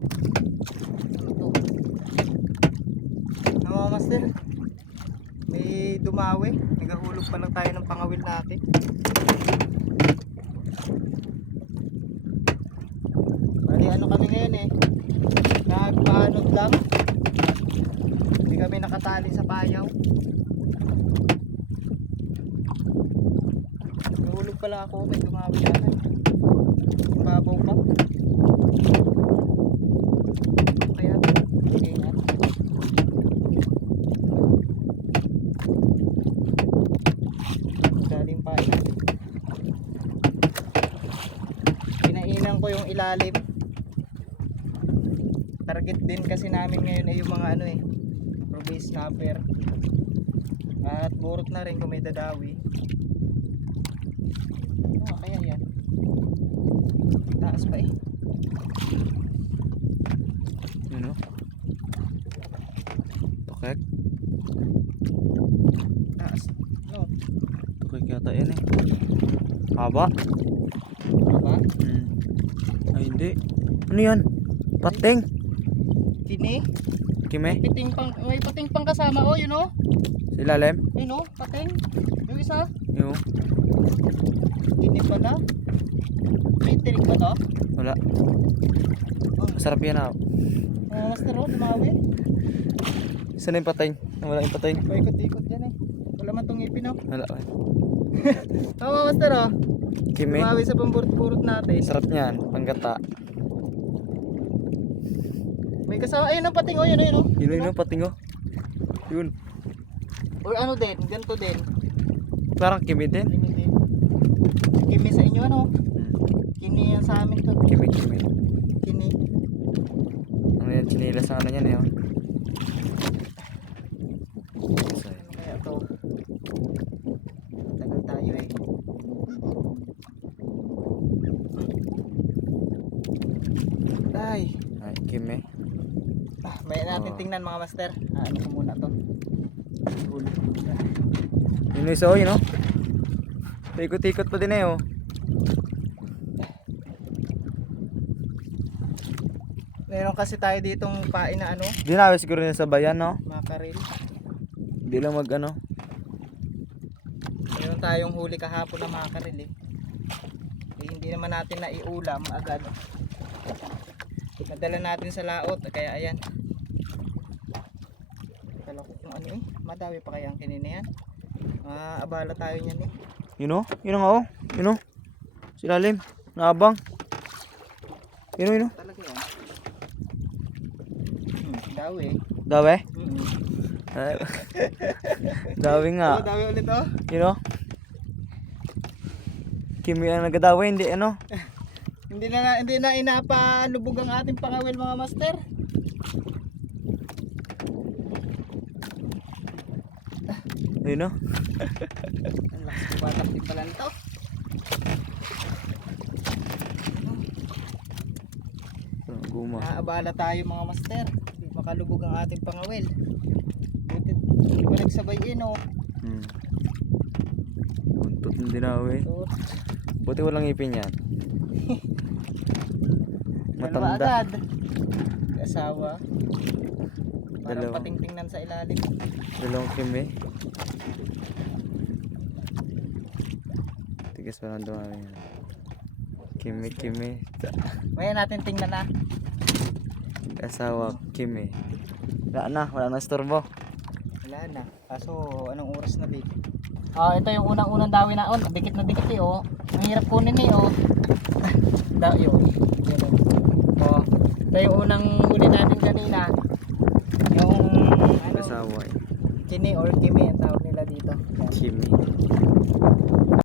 Ano to? Mga master, may dumawi. Nagahulog pa lang tayo ng pangawil natin. Bali ano kami ngayon eh, nagpaanod lang. Hindi kami nakatali sa payaw. Nahulog pala ako, may dumawi yan. Babaw pa. Kaya ingat. Galing pa eh. Pinainan ko yung ilalim. Target din kasi namin ngayon ay yung mga ano eh, rubay snapper. At burot na rin kung may dadawi. Oh, kaya yan. Taas pa eh. Ano? Tukek? Taas. No. Tukek yata yan eh. Haba? Diba? Ay hindi. Ano yan? Pating? Kini. Kime? May pating pang kasama oh, yun oh. Sa ilalim? Yun oh, pating. Yung isa. Yung? Kini pala. May tirik ba to? Wala. Oh. Masarap yan ah. Master oh, tumawi. Saan na yung pating? Wala yung pating. Paikot-ikot yan eh. Wala man tong ipin oh. Wala. Tama master oh. Kime? Tumawi sa pamburot-burot natin. Sarap niyan. Panggata. May kasama, ayun ang pating oh, yun oh. Yun yung pating oh. Yun. Or ano din, ganito din. Parang kime din. Kini din. Kini sa inyo ano? Kini yan sa amin to. Kime. Kini. Ano yan? Chinila sa ano yan eh. Oh. Ano kaya to? Tagal tayo eh. Ay. Ay, kime. May natin tingnan mga master. Ano ko muna to. Yun yung isa oh, yun oh. Ikot-ikot pa din eh oh. Meron kasi tayo ditong pain na ano, Dinawi siguro niya sa bayan no. makaril. Hindi lang mag ano. Meron tayong huli kahapon na makaril eh. Hindi naman natin na iulam agad. Nadala natin sa laot kaya ayan. Kala ko kung ano eh, madawi pa kaya ang kinina yan. Abala tayo niyan eh. Yun oh, yun nga oh. Yun oh. Silalim, naabang. Yun oh. Talaga yan. Dawi. Dawe? Dawe nga. Dawi ulit oh. Yun oh. Kimi ang nagadawe, hindi ano. Hindi na inapalubog ang ating pangawil mga master. Yun oh. Ang lakas ng batak din pala nito. Guma. Naabala tayo mga master. Hindi makalubog ang ating pangawil. Buti hindi pa nagsabayin oh. Buntot ng dinawe. So, Buti walang ipin yan. dalawa Matanda. agad. Asawa. Parang Dalawa. patingtingnan sa ilalim. Dalawang kimi. Tigas pa lang dumami yan. Kimi. Ngayon natin tingnan na. Asawa, kimi. Wala na storbo. Wala na. Kaso anong oras na di? Ito yung unang dawi na on. Dikit na dikit eh oh. Ang hirap kunin eh oh. Yun. Oh. Ito yung unang huli natin kanina. Yung ano, Asawa eh. kini or kimi ang tawag nila dito. Yan. Kimi.